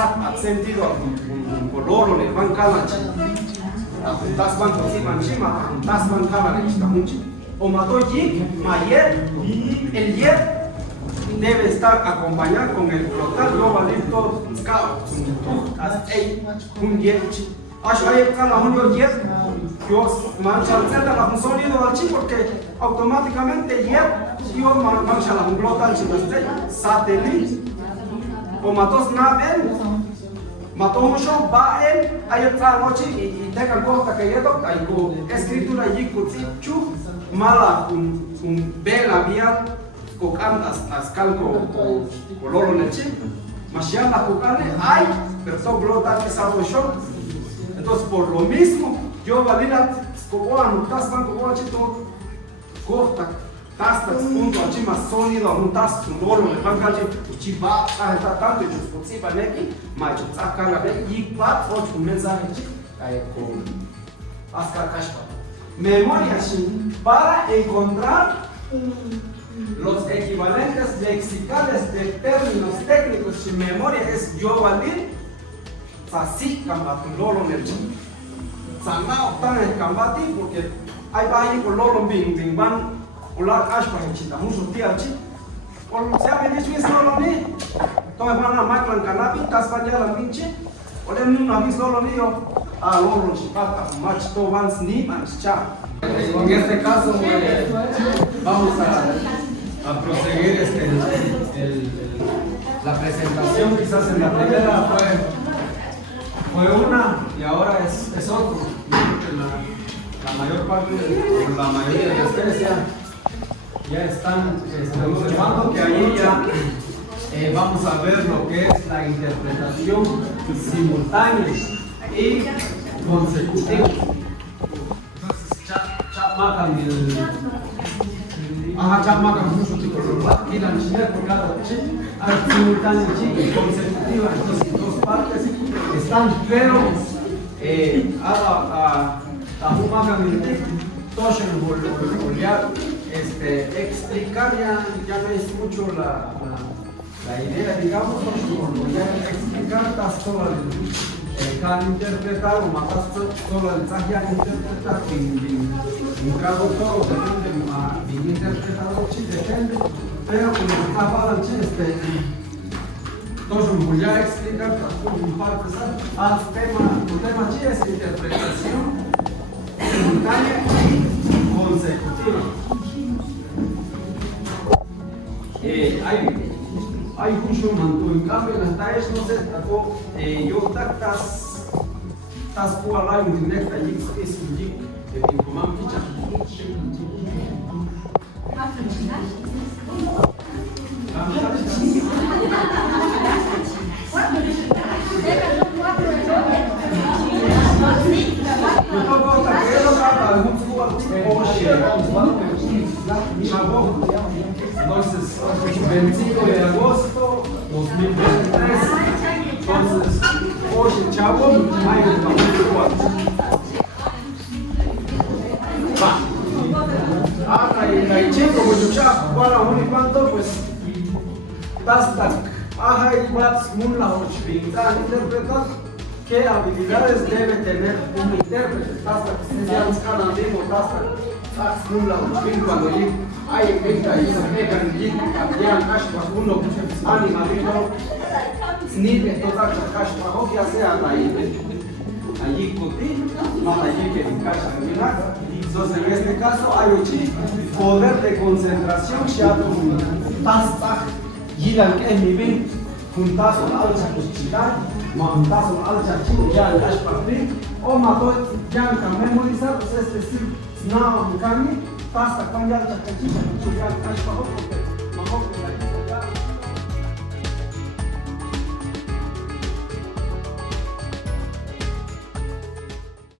sat sentido un color le van calachi tas van cociman chima tas van calachi tamuchi o matoyi mayer el yer debe estar acompañado con el flotal no valito ska as un yer hay cala un yer yo mancha la un sonido al chi porque automáticamente yer yo mancha la un flotal chi satélite o matos naven mató un show va él hay otra noche y te calcosta que yo hay escritura allí cuchichu mala un bela vía cocan as calco color leche masiana cocane hay pero todo blota que salvo show entonces por lo mismo yo valida como anotas van como chito corta tasta punto aqui mas sonido um tas um rolo de pancalde chiba está tanto de possível aqui mas a cara bem e quatro outros mensagens aí com as caixas memória assim para encontrar los equivalentes lexicales de términos técnicos de memoria es yo valir así cambato rolo nerchi sanao tan el cambati porque hay baile con rolo bing van ular ashpa hechita mucho tiachi por se ha dicho es solo ni todo van a maclan canapi tas vaya la pinche ole no ha visto lo mío a loro chipata mach to van ni mancha en este caso vamos a proseguir la presentación quizás en la primera fue una y ahora es otro la mayor parte la mayoría de ustedes ya están observando que allí ya vamos a ver lo que es la interpretación simultánea y consecutiva. Entonces, chamacan chamacan mucho tipo de la necesidad por cada simultánea y consecutiva. Entonces, dos partes están, pero explicar ya no es mucho la idea, digamos, ya explicar solo cada interpretar o matas solo el mensaje a interpretar en traductor o depende de interpretador, depende, pero como acaba entonces voy a explicar un par de el tema es interpretación simultánea y consecutiva. Hay mucho manto en cambio hasta eso no sé yo tas por la internet allí es un link de comando ficha entonces 25 de agosto 2023 entonces hoy chavo mayo 24 y chico pues ya para un cuanto pues basta hay más una pintar interpretar qué habilidades debe tener un intérprete basta que se llama canadino basta cuando hay venta y se pegan y cambian cash para uno anima dijo snip total cash para que sea allí cotín más allí que en cash terminar entonces en este caso hay un poder de concentración ya tasta giran que mi bien juntas con alza cuchillar montas con alza chico ya el cash para ti o mato ya can memorizar es decir no, Kami, pasta cambiar la canchita, ya cash para